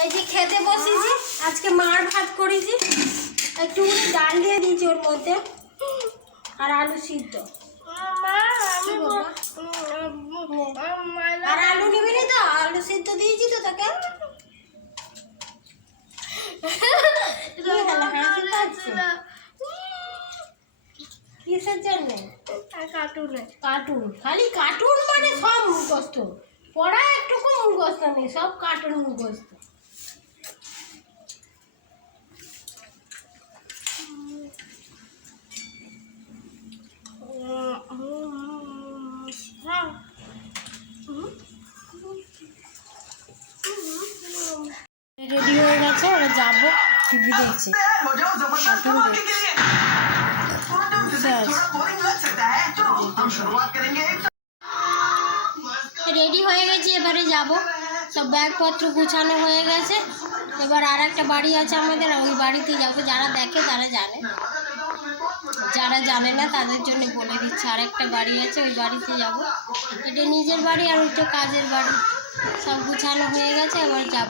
এই যে খেতে বসেছি। আজকে মার ভাত করেছি। একটু ডাল দিয়ে দিয়েছি ওর মধ্যে। আর আলু সিদ্ধ। আর আলু নিবি না তো? আলু সিদ্ধ দিয়েছি তো তোকে। পাচ্ছে? কিসের জন্য? কার্টুন। খালি কার্টুন মানে সব মুখস্থ। পড়া একটুকু মুখস্থ নেই, সব কার্টুন মুখস্থ। রেডি হয়ে গেছে ওরা যাব টিভি দেখছে। রেডি হয়ে গেছে, এবারে যাব। সব ব্যাগপত্র গুছানো হয়ে গেছে। এবার আর একটা বাড়ি আছে আমাদের, ওই বাড়িতে যাব। যারা দেখে তারা জানে। যারা জানে না, তাদের জন্য বলে দিচ্ছে আর একটা বাড়ি আছে, ওই বাড়িতে যাব। এটা নিজের বাড়ি আর ওইটা কাজের বাড়ি। সব গুছানো হয়ে গেছে, এবার যাব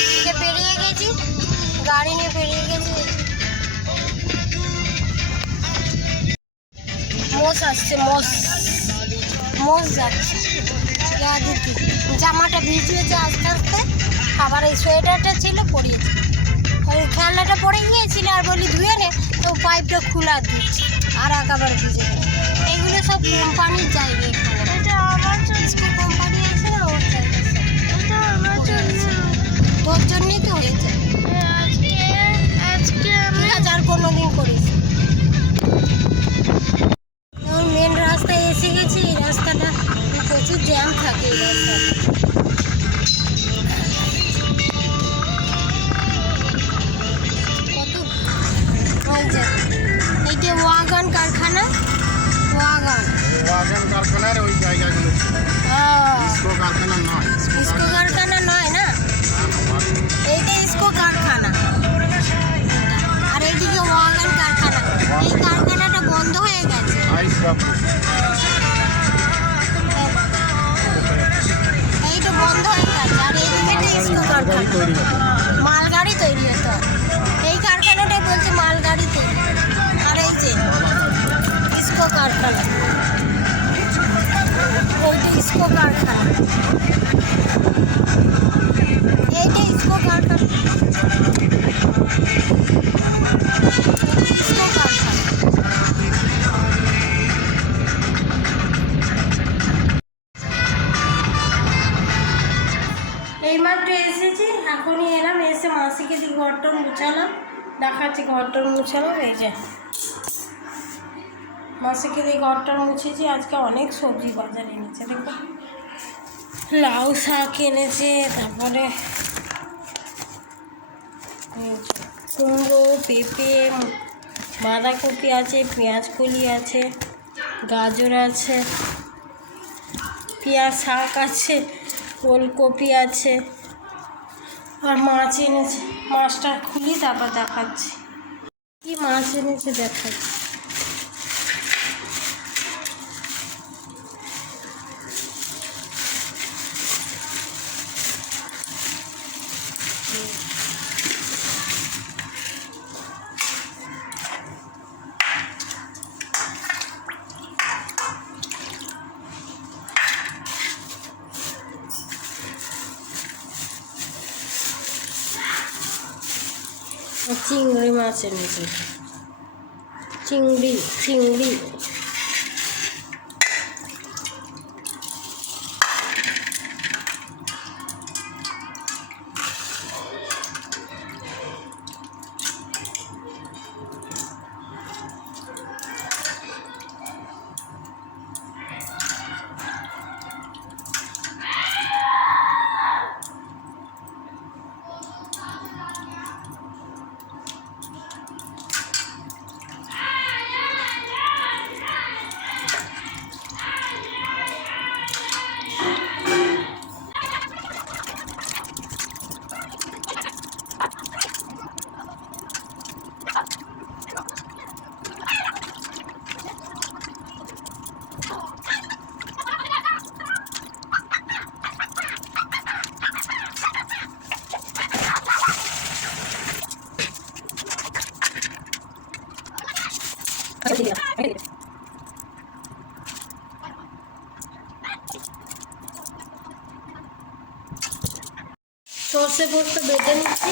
এদিকে পেরিয়ে গেছি? গাড়ি নিয়ে পেরিয়ে গেছি। মোষ আসছে, মোষ। মোষ যাচ্ছে। জামাটা ভিজিয়েছে আস্তে আস্তে। আবার এই সোয়েটারটা ছিল, পরিয়েছে। ওই খেলনাটা পরে গিয়েছিল আর বলি, ধুয়ে নে। তো পাইপটা খোলা দিচ্ছে। আর একেবারে ভিজে গেল এইগুলো সব কোম্পানির জায়গা জন্যই তো হয়েছে আজকে যার আর কোনো দিন দেখাচ্ছি ঘরটর মুছালাম এই যে। মাসিকে দিয়ে ঘরটর মুছেছি, আজকে অনেক সবজি বাজার এনেছে, দেখো। লাউ শাক এনেছে, তারপরে কুমড়ো, পেঁপে, বাঁধাকপি আছে পেঁয়াজ কলি আছে, গাজর আছে, পেঁয়াজ শাক আছে, ওলকপি আছে, আর মাছ এনেছে। মাছটা খুলি, তারপর দেখাচ্ছি। কি মাছ এনেছে দেখাচ্ছি আর চিংড়ি মাছ এনেছে চিংড়ি চিংড়ি সর্ষে পোস্ত বেটে নিচ্ছি।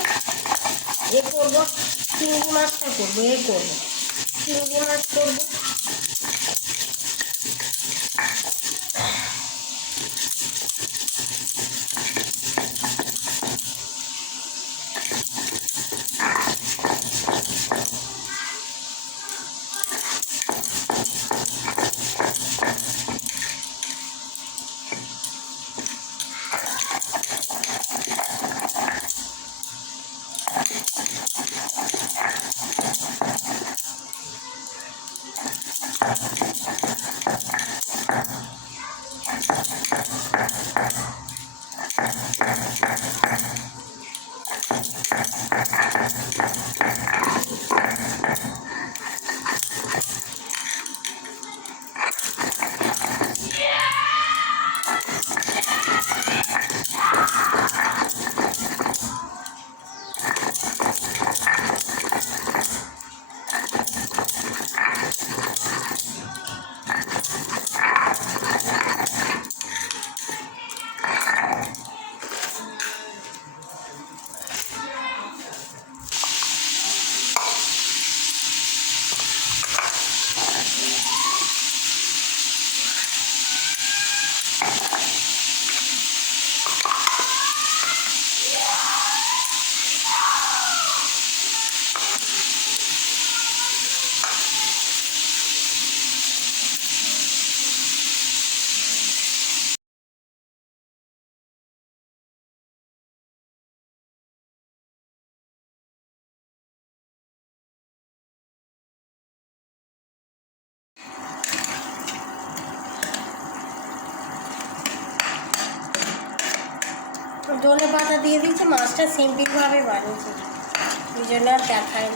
এ করব চিংড়ি মাছটা করব এ করব চিংড়ি মাছ করব। ধনে পাতা দিয়ে দিচ্ছি মাছটা সিম্পিলভাবে বানিয়েছি। ওই জন্য আর দেখায়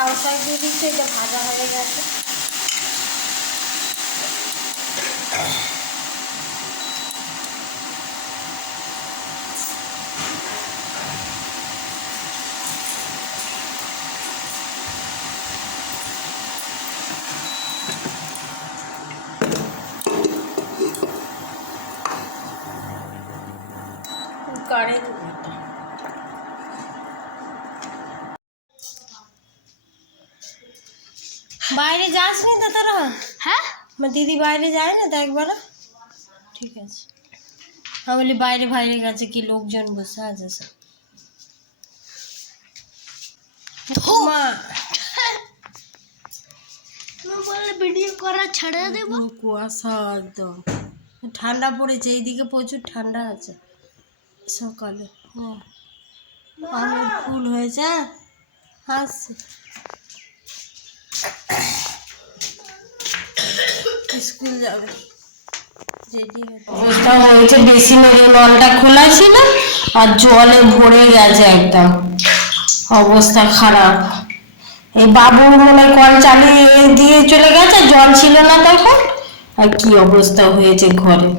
না। লাউ শাক দিয়ে দিচ্ছি এটা ভাজা হয়ে গেছে কুকারে বাইরে যাস নি তো তোরা? হ্যাঁ? দিদি বাইরে যায় না তো একবার ঠিক আছে। আমি বলি বাইরে বাইরে গেছে কি লোকজন বসে আছে সব। মা। ভিডিও করা ছেড়ে দেবো? কুয়াশা একদম। ঠান্ডা পড়েছে এইদিকে প্রচুর ঠান্ডা আছে সকালে। হ্যাঁ ফুল হয়েছে আসছে। স্কুল যাবে। অবস্থা হয়েছে নলটা খোলা ছিল আর জলে ভরে গেছে একদম। অবস্থা খারাপ। এই বাবু মনে কল চালিয়ে দিয়ে চলে গেছে, জল ছিল না তখন। আর কি অবস্থা হয়েছে ঘরে।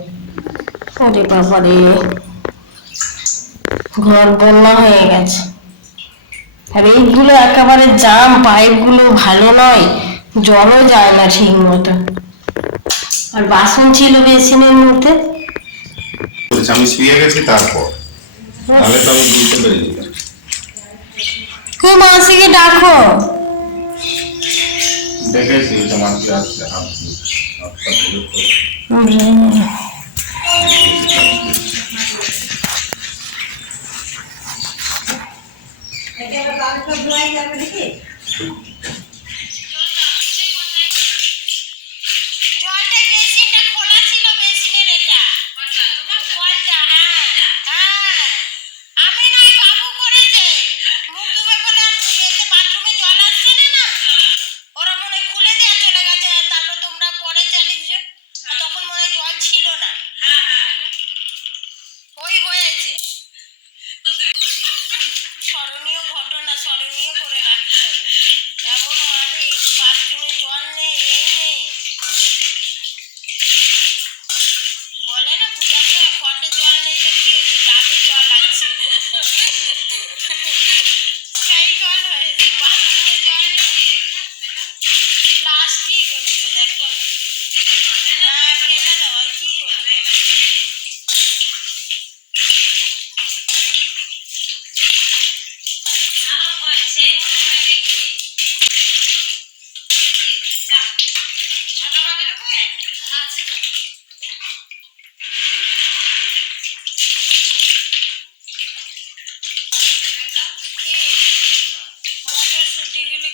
ওরে বাবারে। ঘর বন্যা হয়ে গেছে। আর এইগুলো একেবারে জাম পাইপগুলো ভালো নয় জলও যায় না ঠিক মতো আর বাসন ছিল বেসিনের মধ্যে আমি শুয়ে গেছি তারপর তাহলে তো আমি বুঝতে পেরেছি মাসিকে ডাকো দেখেছি ওটা মাসি আসছে হাঁটছি হাতটা ধরে তো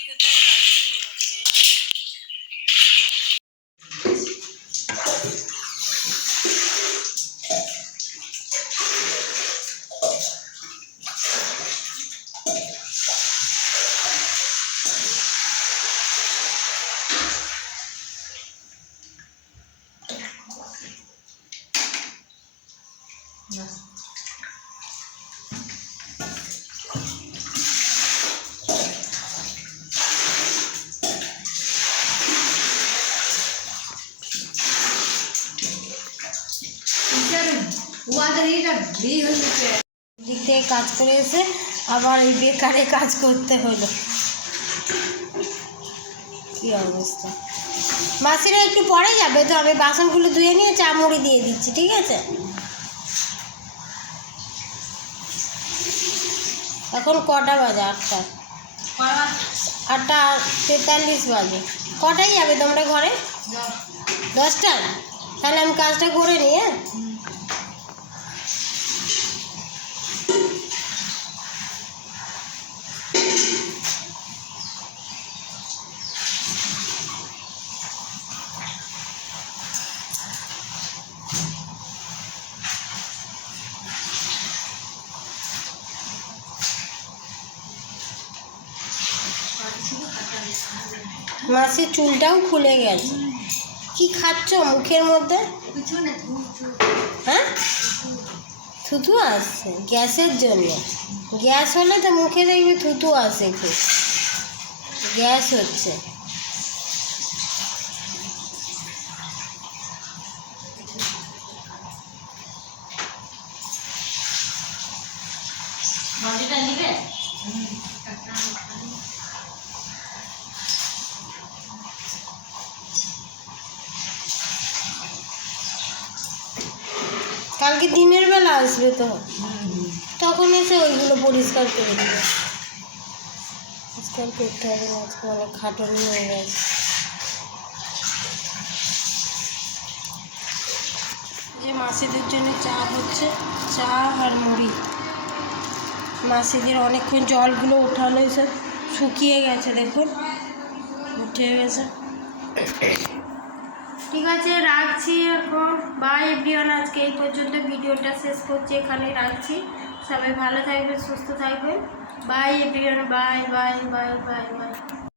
Goodbye. দিক থেকে কাজ করে এসে আবার এই বেকারে কাজ করতে হলো। কি অবস্থা? মাসিরা একটু পরে যাবে তো আমি বাসনগুলো ধুয়ে নিয়ে চা মুড়ি দিয়ে দিচ্ছি ঠিক আছে? এখন কটা বাজে আটটা? আটটা তেতাল্লিশ বাজে। কটায় যাবে তোমরা ঘরে? দশটা তাহলে আমি কাজটা করে নিই মাসির চুলটাও খুলে গেছে। কি খাচ্ছ মুখের মধ্যে? হ্যাঁ? থুতু আসছে গ্যাসের জন্য। গ্যাস হলে তো মুখে দেখবি থুতু আসে খুব। গ্যাস হচ্ছে। আসবে তো। তখন এসে ওইগুলো পরিষ্কার করে দেবে। পরিষ্কার করতে হবে না আজকে অনেক খাটনি হয়ে গেছে। যে মাসিদের জন্য চা হচ্ছে, চা আর মুড়ি। মাসিদের অনেকক্ষণ জলগুলো উঠালো সব শুকিয়ে গেছে, দেখুন। উঠে গেছে। ঠিক আছে, রাখছি এখন। বাই এভরিওয়ান আজকে এই পর্যন্ত ভিডিওটা শেষ করছি এখানে রাখছি। সবাই ভালো থাকবে সুস্থ থাকবে bye everyone bye bye bye bye bye